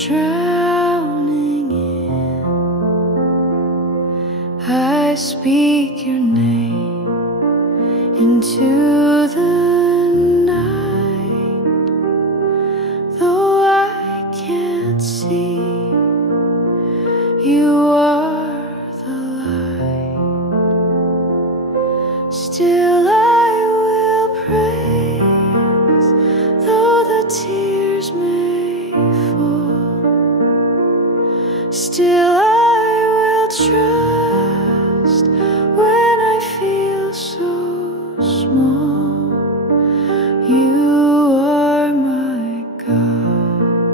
drowning in. I speak your name into the night, though I can't see. You are the light. Still I will praise, though the tears may fall. Still I will trust when I feel so small. You are my God,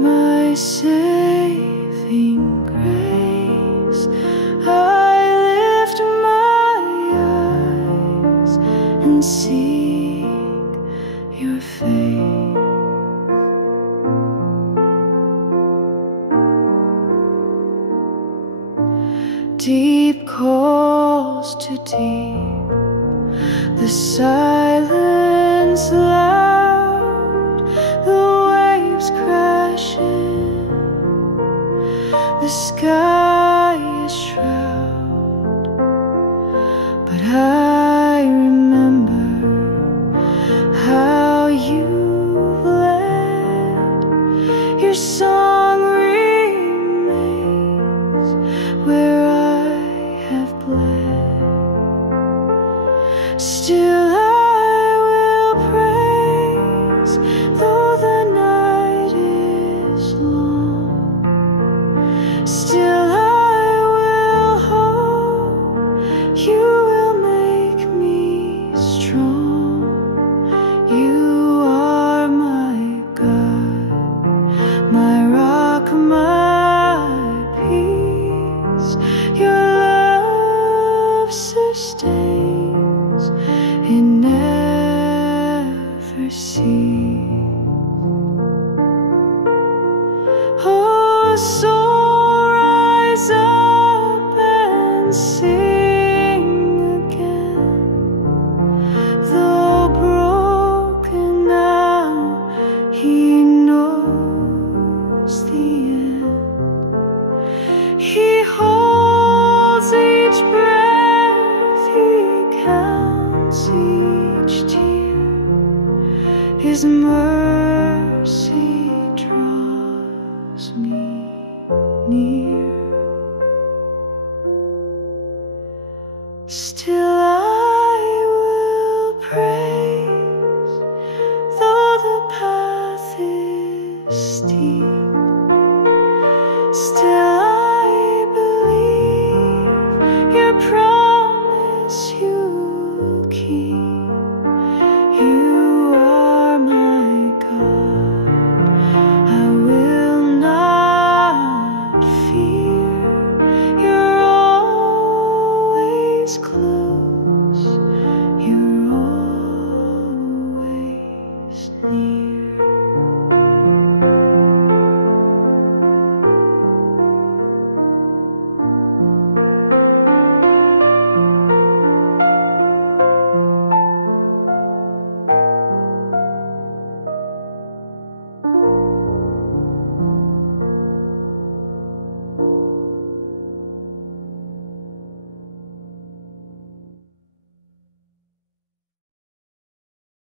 my saving grace. I lift my eyes and seek your face. Deep calls to deep, the silence loud, the waves crashing, the sky is shroud. But I remember how you led. Your song remains where I have bled. Still I will praise, though the night is long. Still I will hope you will make me strong. You are my God, my rock, my peace. Your love sustains, it never ceases. Oh, soul, rise up and sing again. Though broken now, he knows the end. He holds each breath, he counts each tear. His mercy draws me near. Still I will praise, though the path is steep.